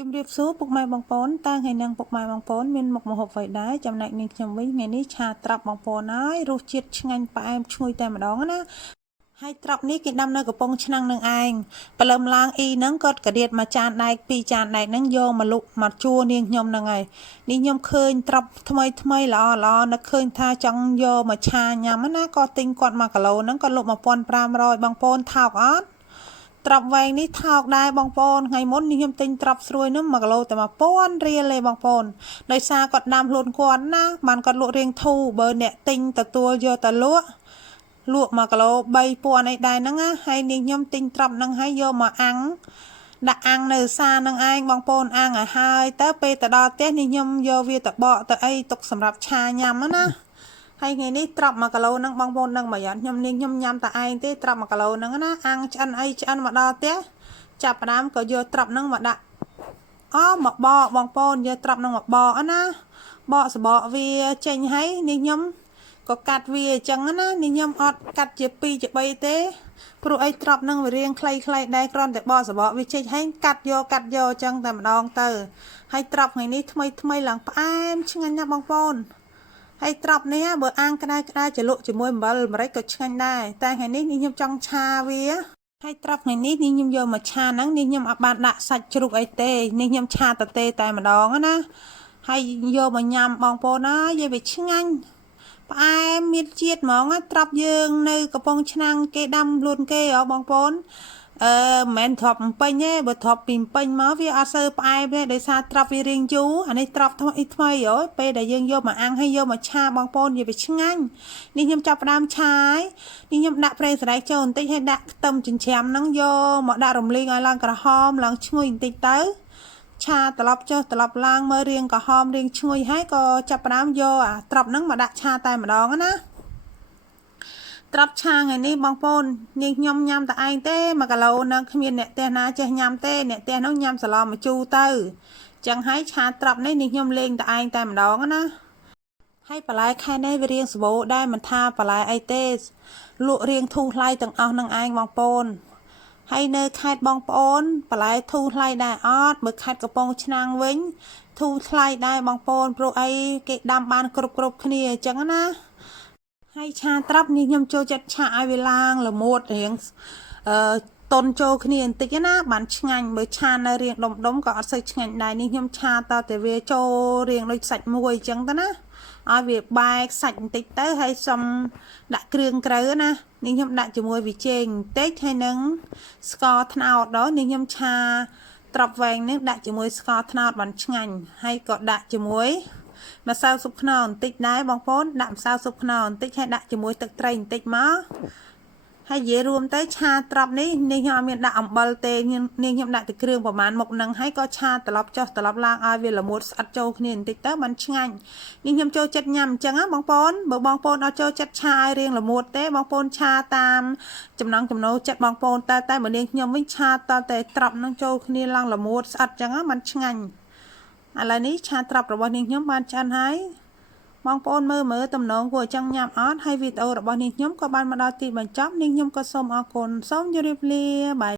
ជំរាបសួរពុកម៉ែបងប្អូនតាំងថ្ងៃនឹងពុកម៉ែបងប្អូនមានមុខម្ហូបអ្វីដែរចំណែកនាងខ្ញុំវិញថ្ងៃនេះឆាត្រាប់បងប្អូនហើយរសជាតិឆ្ងាញ់ផ្អែមឈ្ងុយតែម្ដងណាហើយត្រាប់នេះគេដាំនៅកំពង់ឆ្នាំងនឹងឯងព្រលឹមឡើងអ៊ីហ្នឹងគាត់ការៀតមកចានដែក2ចានដែកហ្នឹងយកមកលុកមកជួនាងខ្ញុំហ្នឹងហើយនេះខ្ញុំឃើញត្រាប់ថ្មីល្អនឹកឃើញថាចង់យកមកឆាញ៉ាំណាក៏ទិញគាត់1គីឡូហ្នឹងគាត់លុក1500បងប្អូនថោកអត់ត្រាប់វែងនេះថោកដែរបងប្អូនថ្ងៃមុននេះខ្ញុំទិញត្រាប់ស្រួយនោះ1គីឡូតែ1000រៀលទេបងប្អូនដោយសារគាត់ដាំខ្លួនគាត់ណាបានគាត់លក់រៀងធូរបើអ្នកទិញទទួលយកទៅលក់1គីឡូ3000អីដែរហ្នឹងណាហើយនាងខ្ញុំទិញត្រាប់ហ្នឹងហើយយកមកអាំងដាក់អាំងនៅសាហ្នឹងឯងបងប្អូនអាំងឲ្យហើយទៅពេលទៅដល់ផ្ទះនេះខ្ញុំយកវាទៅបកទៅអីទុកសម្រាប់ឆាញ៉ាំណាហើយថ្ងៃនេះត្រាប់1គីឡូហ្នឹងបងប្អូនដឹងបើខ្ញុំនាងខ្ញុំញ៉ាំតែឯងទេត្រាប់1គីឡូហ្នឹងណាអាំងឆ្អិនអីឆ្អិនមកដល់ផ្ទះចាប់ផ្ដើមក៏យកត្រាប់ហ្នឹងមកដាក់មកបកបងប្អូនយកត្រាប់ហ្នឹងមកបកណាបកសបកវាចេញហើយនាងខ្ញុំក៏កាត់វាអញ្ចឹងណានាងខ្ញុំអត់កាត់ជា2ជា3ទេព្រោះអីត្រាប់ហ្នឹងវារៀងខ្លីដែរគ្រាន់តែបកសបកវាចេញហើយកាត់យកអញ្ចឹងតែម្ដងទៅហើយត្រាប់ថ្ងៃនេះថ្មីឡើងផ្អែមឆ្ងាញ់ណាស់បងប្អូនហើយត្រាប់នេះបើអាំងក្តៅចលក់ជាមួយអំបិលអាមេរិកក៏ឆ្ងាញ់ដែរតែថ្ងៃនេះខ្ញុំចង់ឆាវាហើយត្រាប់ថ្ងៃនេះខ្ញុំយកមកឆាហ្នឹងខ្ញុំអត់បានដាក់សាច់ជ្រូកអីទេខ្ញុំឆាតែម្ដងណាហើយយកមកញ៉ាំបងប្អូនណានិយាយវាឆ្ងាញ់ផ្អែមមានជាតិហ្មងត្រាប់យើងនៅកំពង់ឆ្នាំងគេដាំខ្លួនគេបងប្អូនមិនមែនត្រប់ពេញទេបើត្រប់ពីពេញមកវាអត់សូវផ្អែមទេដោយសារត្រាប់វារៀងយូរអានេះត្រាប់ថ្មីពេលដែលយើងយកមកអាំងហើយយកមកឆាបងប្អូនវាឆ្ងាញ់នេះខ្ញុំចាប់ផ្ដើមឆាហើយនេះខ្ញុំដាក់ប្រេងសណ្ដែកចូលបន្តិចហើយដាក់ខ្ទឹមចិញ្ច្រាំហ្នឹងយកមកដាក់រំលីងឲ្យឡើងក្រហមឡើងឈ្ងុយបន្តិចទៅឆាត្រឡប់ចុះត្រឡប់ឡើងមើលរាងក្រហមរាងឈ្ងុយហើយក៏ចាប់ផ្ដើមយកអាត្រាប់ហ្នឹងមកដាក់ឆាតែម្ដងណាត្រាប់ឆាថ្ងៃនេះបងប្អូននាងខ្ញុំញ៉ាំតែឯងទេ1គីឡូនឹងគ្មានអ្នកផ្ទះណាចេះញ៉ាំទេអ្នកផ្ទះនោះញ៉ាំសឡមជូរទៅចឹងហើយឆាត្រាប់នេះនាងខ្ញុំលេងតែឯងតែម្ដងណាហើយបន្លែខែនេះវារៀងសម្បូរដែរមិនថាបន្លែអីទេលក់រៀងធូរថ្លៃទាំងអស់នឹងឯងបងប្អូនហើយនៅខេត្តបងប្អូនបន្លែធូរថ្លៃដែរអត់បើខេត្តកំពង់ឆ្នាំងវិញធូរថ្លៃដែរបងប្អូនព្រោះអីគេដាំបានគ្រប់គ្នាអញ្ចឹងណាហើយឆាត្រាប់នេះខ្ញុំចូលចិត្តឆាឲ្យវាឡើងល្មួតរៀងតុនចូលគ្នាបន្តិចណាបានឆ្ងាញ់បើឆានៅរៀងដុំក៏អត់សូវឆ្ងាញ់ដែរនេះខ្ញុំឆាតតែវាចូលរៀងដូចសាច់មួយអញ្ចឹងទៅណាឲ្យវាបែកសាច់បន្តិចទៅហើយសុំដាក់គ្រឿងក្រៅណានេះខ្ញុំដាក់ជាមួយវីចេងបន្តិចហើយនឹងស្ករត្នោតដល់នេះខ្ញុំឆាត្រាប់វែងនេះដាក់ជាមួយស្ករត្នោតបានឆ្ងាញ់ហើយក៏ដាក់ជាមួយម្សៅស៊ុបខ្នុរបន្តិចដែរបងប្អូនដាក់ម្សៅស៊ុបខ្នុរបន្តិចហើយដាក់ជាមួយទឹកត្រីបន្តិចមកហើយនិយាយរួមទៅឆាត្រាប់នេះនាងខ្ញុំអត់មានដាក់អំបិលទេនាងខ្ញុំដាក់តែគ្រឿងប្រមាណមុខហ្នឹងហើយក៏ឆាត្រឡប់ចុះត្រឡប់ឡើងឲ្យវាល្មួតស្អិតចូលគ្នាបន្តិចទៅបានឆ្ងាញ់នាងខ្ញុំចូលចិត្តញ៉ាំអញ្ចឹងណាបងប្អូនបើបងប្អូនអត់ចូលចិត្តឆាឲ្យរៀងល្មួតទេបងប្អូនឆាតាមចំណង់ចំណូលចិត្តបងប្អូនតែបើនាងខ្ញុំវិញឆាតតែត្រាប់ហ្នឹងចូលគ្នាឡើងល្មួតស្អិតអញ្ចឹងណាបានឆ្ងាញ់ឥឡូវនេះឆាត្រាប់របស់នាងខ្ញុំបានឆ្អិនហើយបងប្អូនមើលតំណងគួរចង់ញ៉ាំអត់ហើយវីដេអូរបស់នាងខ្ញុំក៏បានមកដល់ទីបញ្ចប់នាងខ្ញុំក៏សូមអរគុណសូមជម្រាបលាបាយ